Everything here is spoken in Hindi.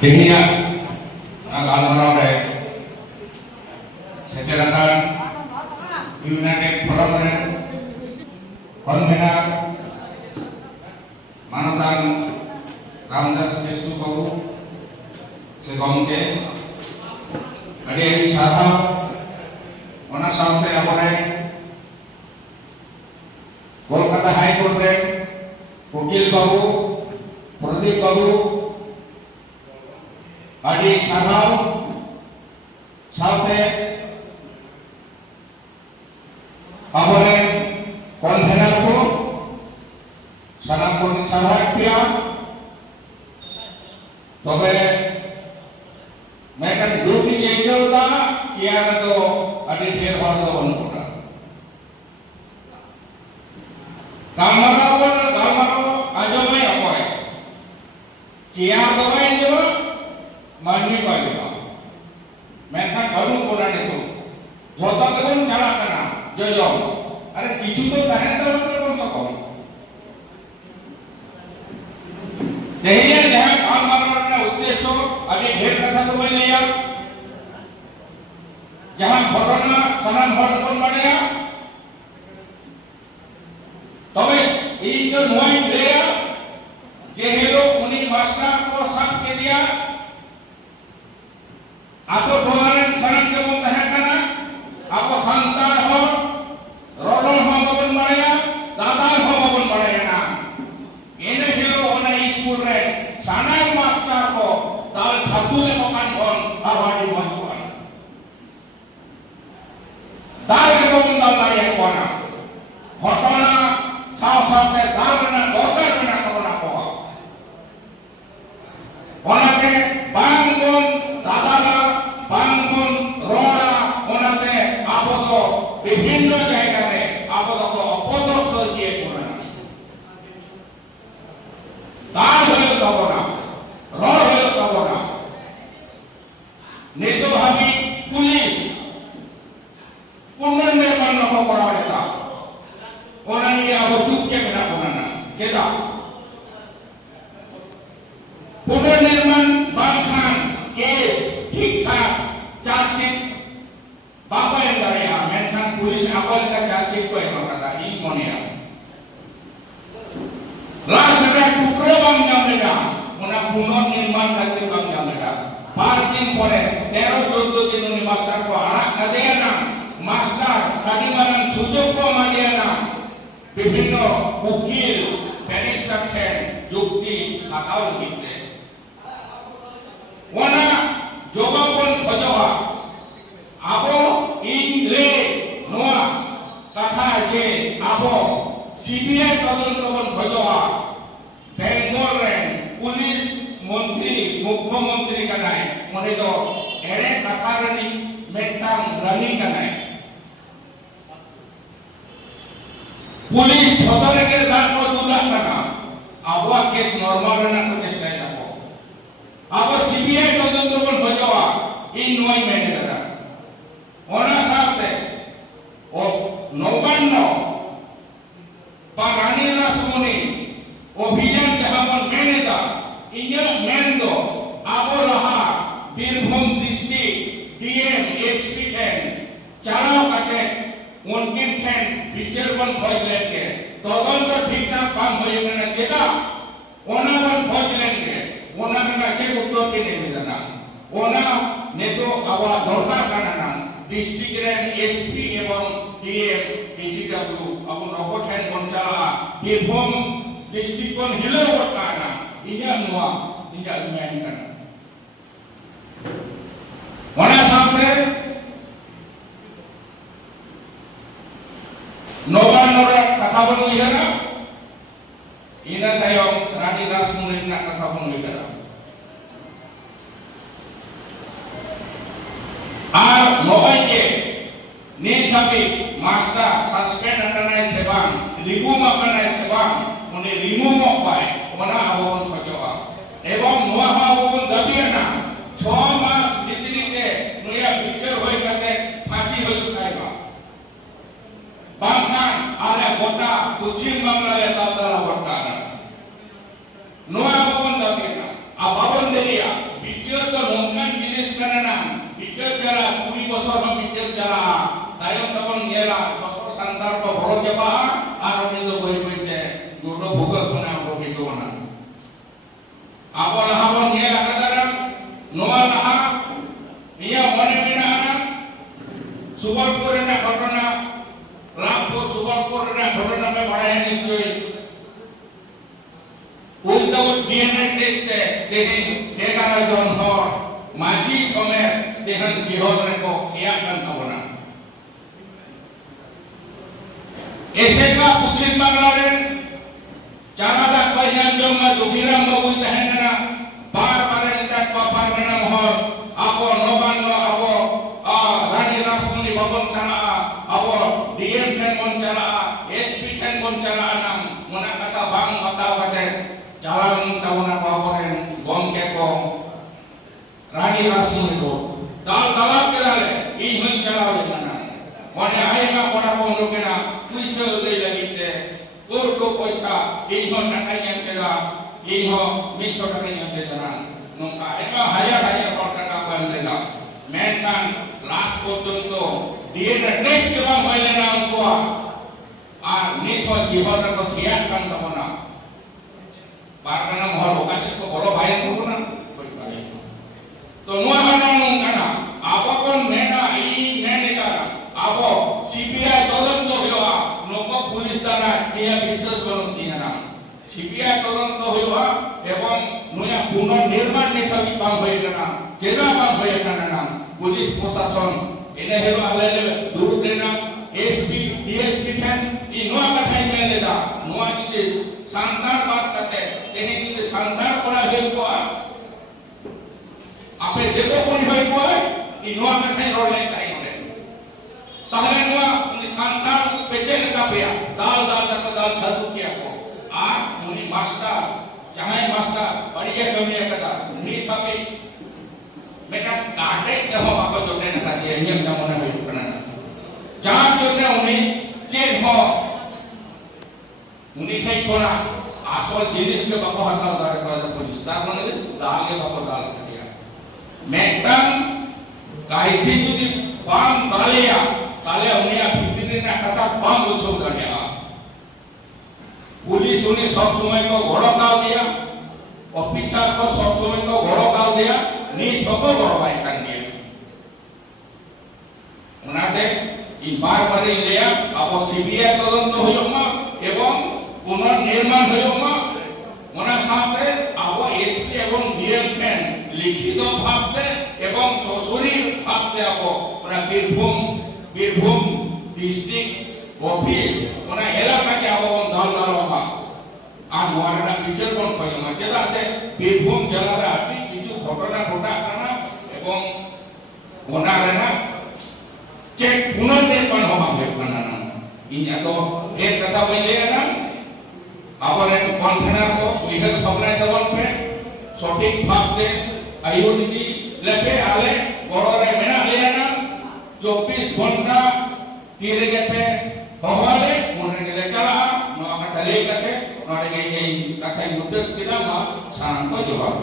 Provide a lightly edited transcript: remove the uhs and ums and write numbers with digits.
Tingginya galmarau setelakan United Parliament Convener Manatan Ramdas Kestu Babu Segomke Adi Sahab Ona Sampai Apore Kolkata High Court Kokil Babu Pradeep Babu Adi Sahab Sampai Apore Convener ko Sanam ko Sarhat Pia Tobe Mekan duty angel ta Kiara to Adi Dher Bhar to Banpura Galmarau ajo mai apore Kiara to mai jo Mani Bali Mekan baru puran itu Jota terbun cala kena Jojong Ada kicu to tahan terbun terbun sokong Dehinya jahat Galmarau na uddesho Adi Dher katha to mai liya Jahan ঘটনা সানাম হর কোন বাড়িয়া তবে এই যে নয় প্লেয়ার যে হেলো উনি মাস্টার को সাথ के दिया আতো ঢোলারেন সানাম যেমন তাহে কানা আপো সন্তান হন রডন হন বাবন বাড়িয়া দাদান হন বাবন বাড়িয়া না এনে হেলো ওনা স্কুল রে সানাম মাস্টার को দাল ঠাকুরে মকান হন আবাদি মজুয়া Dal kebun dal lari yang kuana, hotona saw-sawte dal na dokter na korona koha. Onate bangun dadana, bangun roda, onate abodo bibhinnno jaygare abodo ko opodosho diye kora. Dal hoyo tabona, ro hoyo tabona. Nito habi pulis पुनर्निर्माण न हो करा लेता ओनानी अब चुप के बिना बनाना केदा पुनर्निर्माण बांखान केस ठीक ठाक चार्जशीट बाबा yang dari ya menkan polis awal ka chargesheet ko yang kata ini monia last ada tukro bang jamlega ona पुनर्निर्माण करते bang jamlega 5 दिन পরে 13 14 दिन उन्हें मास्टर को आना कदेया ना মাস্টার স্বাধীনতার সুযোগ মানিয়ে না বিভিন্ন উকিল ব্যারিস্টার ঠেন যুক্তি থাকাও নিতে ওনা জবাবন খোঁজা আবো ইংলে নোয়া কথা যে আবো সিবিআই তদন্তবন খোঁজা বেঙ্গল রে পুলিশ মন্ত্রী মুখ্যমন্ত্রী কানায় মনে তো এরে কথা রানি মেটাম রানি কানায় पुलिस ठोकरे के दान को 2 लाख টাকা আবো কেস নরমাল না তো কেস নাই যাবো আবো সিবিআই তদন্ত কোন হজওয়া এই নয় মেনেরা ওনা সাথে ও 59 পারানি রাসমনি অভিযান দেহামন মেনেদা ইঞ্জিন মেন্দো আবো Laha Birbhum district DM SP N চালাও কাটে उनकिन ठेन फीचर बन खोज लेंगे तदंत ठीक ठाक काम होएगा ना चेता ओना बन खोज लेंगे ओना ना के उत्तर के नहीं मिलना ओना ने तो आवा दरकार करना ना डिस्ट्रिक्ट रेन एसपी एवं डीएम डीसीडब्ल्यू अब नको ठेन बंचाला बीरभूम डिस्ट्रिक्ट कोन हिलो वटाना इया नुआ इया मेन करना ओना सामने Noga kata pun wihara, ina tayong Rani Rasmuni na kata pun wihara. Ar noga ke ni tapi master suspend akanai sebang, remove akanai sebang, mune remove apai, mana abon sajoa. Ebong noa abon dabiana, 6 mas niti nuya picture hoi kate phachi hoi kaiba. Bahkan ada kota Pujim Bangladesh Tantara Berkana. Noa babon dabina, ababon deria, ᱵᱤᱪᱟᱹᱨ ᱪᱟᱞᱟᱜ 20 বছর ᱦᱚᱸ ᱵᱤᱪᱟᱹᱨ ᱪᱟᱞᱟᱜᱼᱟ ᱛᱟᱭᱚᱢ ᱛᱮᱵᱚᱱ ᱧᱮᱞᱟ ᱡᱚᱛᱚ ᱥᱟᱱᱛᱟᱲ ᱠᱚ ᱵᱚᱲᱚ ᱪᱟᱵᱟᱜᱼᱟ ᱟᱨ ᱩᱱᱤ ᱫᱚ ᱵᱟᱹᱭ ᱵᱟᱹᱭᱛᱮ ᱡᱩᱰᱟᱹ ᱵᱷᱩᱜᱟᱹᱜ ᱠᱷᱚᱱᱟᱜ ᱩᱰᱩᱠᱚᱜᱼᱟ ᱟᱵᱚ ᱞᱟᱦᱟ ᱵᱚᱱ ᱧᱮᱞ ᱟᱠᱟᱫᱟ ᱱᱚᱣᱟ ᱞᱟᱦᱟ ᱤᱧᱟᱹᱜ ᱢᱚᱱᱮ ᱢᱮᱱᱟᱜᱼᱟ सुबलपुर घटना रामपुर सुबलपुर घटना में बढ़ाया निश्चय डीएनए टेस्ट तेहन 11 जन हर माझी समेत तेहन बिहर रेको सिया कान तबना एसेका पश्चिम बांग्ला रे चारादा कल्याण जम्मा दुखीराम बाबू तहना बार बार नेता को पारगना मोहर आपो नबान्न आपो रानी रासमुनि बाबन चला आपो डीएम ठेन बन चला एसपी ठेन बन चला नाम मना कथा बांग बताव कते चालान तबना को आपरेन गमके को रानी रासमुनि को दाल दलाल के दाले इन हन चलावे मना मने आइमा कोना को लोकेना पुइसा उदय लगिते कोटो पैसा इन हन टाका ᱧᱟᱢ केदा इन हो 100 टाका ᱧᱟᱢ केदा नोंका आइमा हजार हजार टाका को एम लेदा मेनखान लास्ट पर्यंत डीएनए टेस्ट के बाद मैले ना उनको आ नित हो जीवन को सियान कान तबना पारगना मोहर ओकासे को बड़ो भाई तबना तो नुआ माना नोंकाना आबो कोन नेना ई नेनेका आबो सीबीआई तदন্ত হইবা नको पुलिस দ্বারা ইয়া বিশ্বাস করতে না सीबीआई তদন্ত হইবা এবং নুয়া পুনর্নির্মাণ নিথাবি বাম হইগনা যেগা বাম হইগনা না पुलिस प्रशासन इने हेलो आले दूर देना एसपी डीएसपी ठन इ नोआ कथाई में लेदा नोआ की शानदार बात करते एने की शानदार कोना हेल को आपे देखो कोनी होय को इ नोआ कथाई रोले चाहिए होले ताहले नोआ शानदार पेचेन का पेया दाल दाल तक दाल छातु किया को आ मुनि मास्टर चाहे मास्टर बढ़िया कमिया कथा नी थापी मेका काटे के हो बाको जोने नका दिए नियम ना मने होय कना जहां जोने उनी चेक हो उनी ठाई कोना आसल जिनिस के बाको हटाव दारे कर पुलिस ता मने दाल के बाको दाल दिया मेकटन काइथि जुदी पाम दालिया ताले उनिया भितरी ना कथा पाम उछो दानिया पुलिस उनी सब समय को घोड़ा काव दिया ऑफिसर को सब समय को घोड़ा काव दिया नी थको बड़ भाई कान दिया उनाते इ बार बार लिया अब सीबीआई तदন্ত হইওমা এবং পুনর্নির্মাণ হইওমা ওনা সাথে अब एसपी এবং ডিএম ঠেন লিখিত ভাবে এবং সশরীর ভাবে अब ওনা বীরভূম ডিস্ট্রিক্ট অফিস ওনা এলাকাকে अब দল দলমা আর নোয়ারটা বিচার কোন কইমা যেটা আছে বীরভূম জেলার আটি কিছু ঘটনা ঘটা কানা এবং ওনা রেনা চেক পুনর্নির্মাণ হওয়া হয় কানা না ইয়া তো এর কথা বললে না আবার কনভেনার को উইগার খবরাই দেওয়ান पे সঠিক ভাবে আইওডিটি লেপে আলে বড়রে মেনা লিয়ানা 24 ঘন্টা তীরে গেতে হওয়ালে মনে গেলে চালা নোয়া কথা লেই কাতে নোয়া গেই কথা মুদ্দত কিনা মা শান্ত জবাব